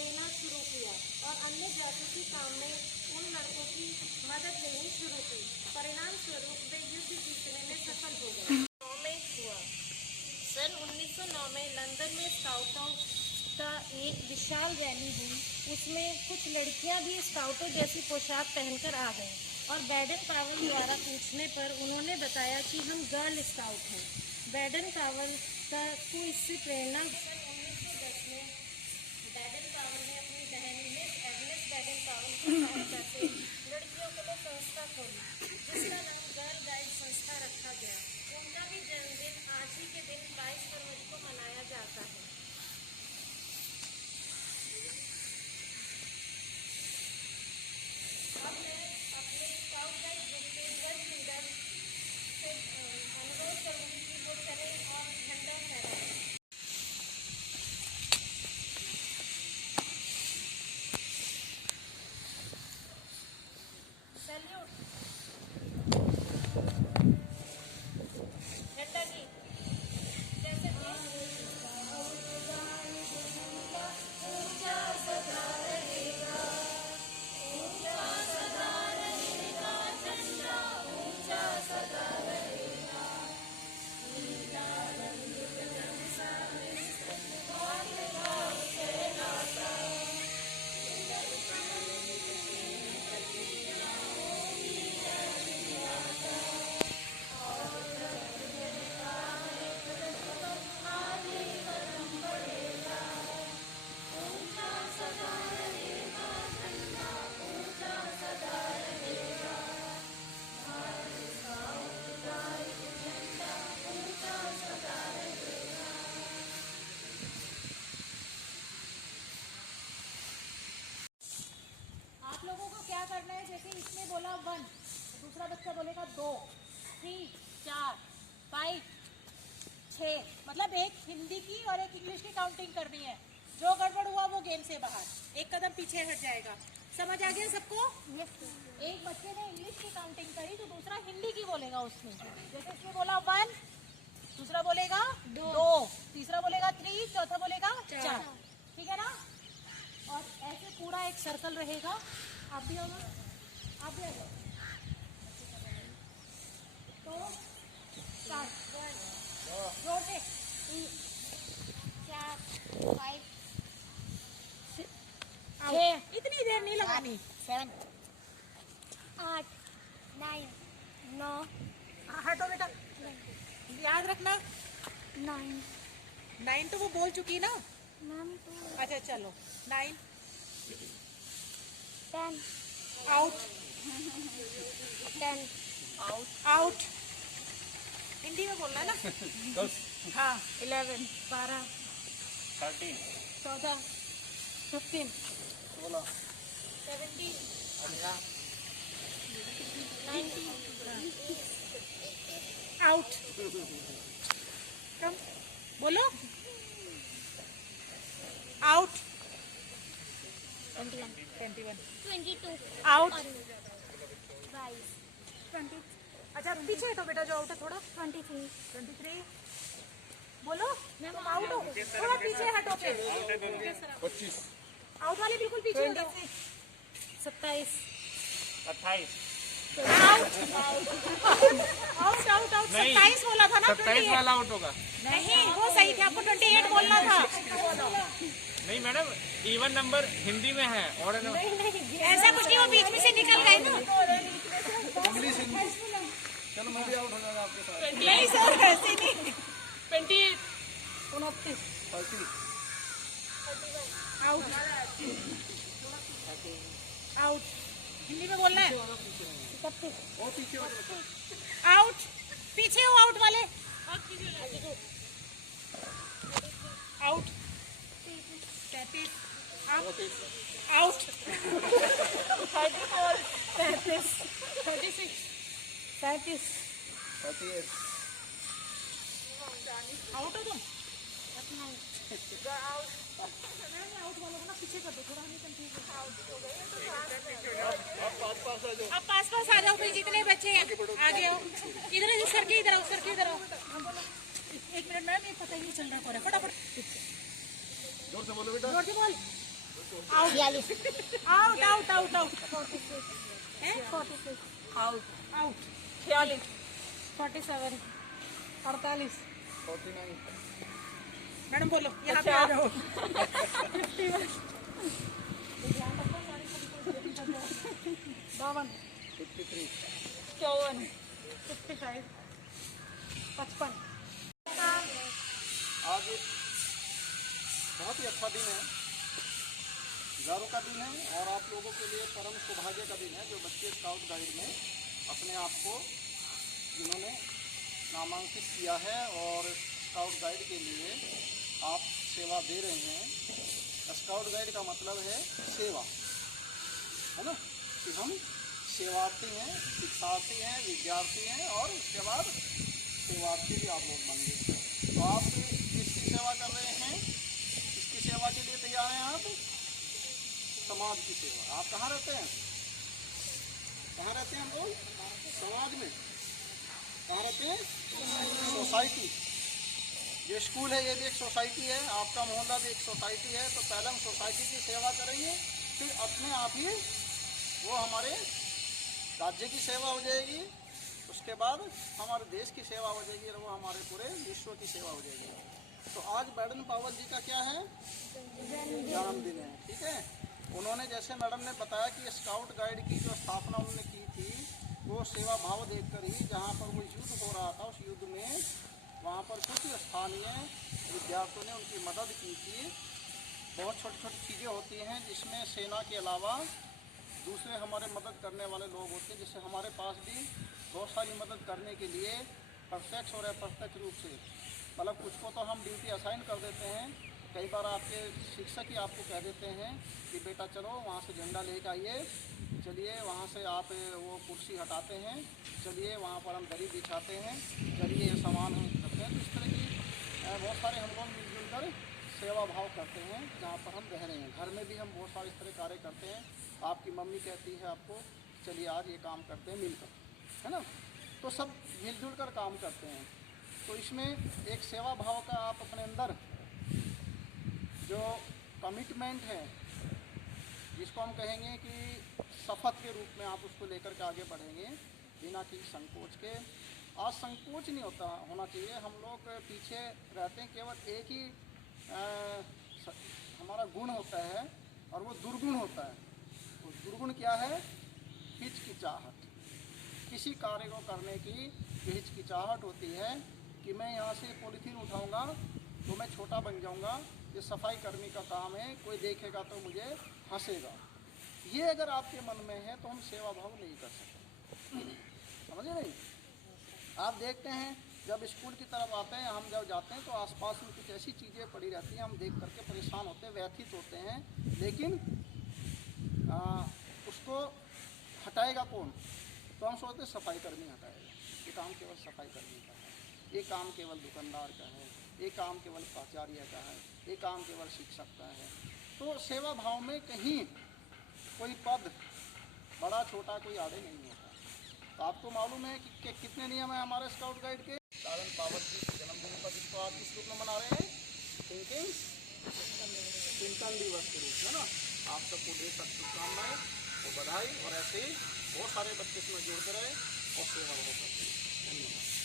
देना शुरू किया और अन्य जासूसी काम में उन लड़कों की मदद लेनी शुरू की। परिणाम स्वरूप वे युद्ध जीतने में सफल हो गए। सन 1909 में लंदन में स्काउटों का एक विशाल रैली हुई। उसमें कुछ लड़कियां भी स्काउटों जैसी पोशाक पहनकर आ गईं और बैडन पावल द्वारा पूछने पर उन्होंने बताया कि हम गर्ल स्काउट हैं। बैडन पावल को इससे प्रेरणा 1910 में बैडन पावल ने अपनी बहन मिस एग्नेस बैडन पावल की सहायता से लड़कियों के लिए संस्था खोली, जिसका नाम गर्ल गाइड संस्था रखा गया। उनका भी जन्मदिन आज ही के दिन 22 फरवरी को मनाया जाता है। अब मैं अपने स्काउट गाइड ग्रुप के ड्रेस लीडर से अनुरोध करूँगी कि वो चले और झंडा फहराएं। सैल्यूट। झंडा की जैसे ऊंचा सदा रहेगा, ऊंचा सदा रहेगा, झंडा ऊंचा सदा रहेगा। नीला रंग सा आप लोगों को क्या करना है, जैसे इसने बोला 1, दूसरा बच्चा बोलेगा 2, 3, 4, 5, 6, मतलब एक हिंदी की और एक इंग्लिश की काउंटिंग करनी है। जो गड़बड़ हुआ वो गेम से बाहर, एक कदम पीछे हट जाएगा। समझ आ गया सबको? एक बच्चे ने इंग्लिश की काउंटिंग करी तो दूसरा हिंदी की बोलेगा उसने। जैसे इसने बोला 1, दूसरा बोलेगा 2, तीसरा बोलेगा 3, चौथा बोलेगा 4। ठीक है ना? और ऐसे पूरा एक सर्कल रहेगा। आप भी आओ ना, आप भी आ जाओ। तो स्टार्ट, जोर से 4, 5, 6, इतनी देर नहीं लगानी। 7, 8, 9, 9, हटो बेटा, याद रखना 9 तो वो बोल चुकी ना मैम। तो अच्छा चलो 9, 10, आउट, 10, आउट। हिंदी में बोलना है ना? 10, हाँ 11, 12, 13, 14, 15, 16, 17, 18, 19, आउट। कम बोलो, आउट। 21, 22, आउट। 22, अच्छा पीछे हटो बेटा, जो आउट है थोड़ा। 23, 23, बोलो तुम आउट हो, थोड़ा पीछे हटो फिर। 25, आउट वाले बिल्कुल पीछे हटो। 27, 28, आउट आउट आउट आउट। 27 बोला था ना? 27 वाला आउट होगा। नहीं वो सही थे, आपको 28 बोलना था। नहीं मैडम, इवन नंबर हिंदी में है और नहीं ऐसा कुछ नहीं, वो बीच में से निकल गए ना। इंग्लिश हिंदी। चलो मैं भी आउट हो जाऊंगा आपके साथ। नहीं सर ऐसे नहीं। 28, 29, 30, आउट आउट। हिंदी में बोलना है। 31, वो पीछे हो जाओ। आउट। पीछे हो आउट वाले। आउट। 33, आउट। 34, 35, 36, 37, 38, आउट हो तुम? आउट वालों को ना पीछे कर दो थोड़ा, नहीं कंफ्यूज अब पास आ जाओ भाई, जितने बच्चे हैं आगे आओ। इधर सर के इधर आओ, सर के इधर आओ। एक मिनट मैम, ये पता ही नहीं चल रहा कौन है, फटाफट जोर से बोलो बेटा। जोर से बोल। Out 46 out out out out 46 out out 46 47 48 49 madam बोलो, यहाँ पे आ जाओ। 51 52 53 54 55 55 आज बहुत ही अच्छा दिन है, गर्व का दिन है और आप लोगों के लिए परम सौभाग्य का दिन है जो बच्चे स्काउट गाइड में अपने आप को जिन्होंने नामांकित किया है और स्काउट गाइड के लिए आप सेवा दे रहे हैं। स्काउट गाइड का मतलब है सेवा, है ना, कि हम सेवार्थी हैं, शिक्षार्थी हैं, विद्यार्थी हैं और उसके बाद सेवार्थी भी आप लोग बन गए। तो आप किसकी सेवा कर रहे हैं, किसकी सेवा के लिए तैयार हैं आप? समाज की सेवा। आप कहाँ रहते हैं? कहाँ रहते हैं हम लोग? समाज में। कहाँ रहते हैं? सोसाइटी। ये स्कूल है, ये भी एक सोसाइटी है, आपका मोहल्ला भी एक सोसाइटी है। तो पहले हम सोसाइटी की सेवा करेंगे, फिर अपने आप ही वो हमारे राज्य की सेवा हो जाएगी, उसके बाद हमारे देश की सेवा हो जाएगी और वो हमारे पूरे विश्व की सेवा हो जाएगी। तो आज बैडन पावर जी का क्या है? जन्मदिन है, ठीक है। उन्होंने, जैसे मैडम ने बताया कि स्काउट गाइड की जो स्थापना उन्होंने की थी, वो सेवा भाव देखकर ही, जहाँ पर वो युद्ध हो रहा था, उस युद्ध में वहाँ पर कुछ स्थानीय विद्यार्थियों ने उनकी मदद की थी। बहुत छोटी छोटी चीज़ें होती हैं जिसमें सेना के अलावा दूसरे हमारे मदद करने वाले लोग होते हैं, जिससे हमारे पास भी बहुत सारी मदद करने के लिए प्रत्यक्ष और अप्रत्यक्ष रूप से, मतलब कुछ को तो हम ड्यूटी असाइन कर देते हैं, कई बार आपके शिक्षक ही आपको कह देते हैं कि बेटा चलो वहाँ से झंडा लेके आइए, चलिए वहाँ से आप वो कुर्सी हटाते हैं, चलिए वहाँ पर हम दरी बिछाते हैं, चलिए ये सामान हम करते हैं। तो इस तरह की बहुत सारे हम लोग मिलजुल कर सेवा भाव करते हैं जहाँ पर हम रह रहे हैं। घर में भी हम बहुत सारे इस तरह कार्य करते हैं। आपकी मम्मी कहती है आपको चलिए आज ये काम करते हैं मिलकर, है ना, तो सब मिलजुल कर काम करते हैं। तो इसमें एक सेवा भाव का आप अपने अंदर जो कमिटमेंट है, जिसको हम कहेंगे कि शपथ के रूप में आप उसको लेकर के आगे बढ़ेंगे बिना किसी संकोच के। आज संकोच नहीं होना चाहिए। हम लोग पीछे रहते हैं, केवल एक ही हमारा गुण होता है और वो दुर्गुण होता है। वो दुर्गुण क्या है? हिचकिचाहट। किसी कार्य को करने की जो हिचकिचाहट होती है कि मैं यहाँ से पॉलीथीन उठाऊंगा तो मैं छोटा बन जाऊंगा, ये सफाई कर्मी का काम है, कोई देखेगा तो मुझे हंसेगा। ये अगर आपके मन में है तो हम सेवा भाव नहीं कर सकते, समझे नहीं? आप देखते हैं जब स्कूल की तरफ आते हैं, हम जब जाते हैं तो आसपास में कुछ ऐसी चीज़ें पड़ी रहती हैं, हम देख करके परेशान होते हैं, व्यथित होते हैं, लेकिन उसको हटाएगा कौन? तो हम सोचते हैं सफाई कर्मी हटाएगा। ये काम केवल सफाई कर्मी का है, ये काम केवल दुकानदार का है, ये काम केवल प्राचार्य का है, ये काम केवल शिक्षक का है। तो सेवा भाव में कहीं कोई पद बड़ा छोटा कोई आड़े नहीं होता। तो आपको मालूम है कि कितने नियम है हमारे स्काउट गाइड के। बैडन पावर जी के जन्मदिन पर जिसको आप किस रूप में मना रहे हैं? थिंकिंग चिंतन दिवस के रूप में ना। आप सबको ढेर सारी शुभकामनाएं और बधाई, और ऐसे ही बहुत सारे बच्चे इसमें जुड़ते रहे और सेवा भाव करते रहे। धन्यवाद।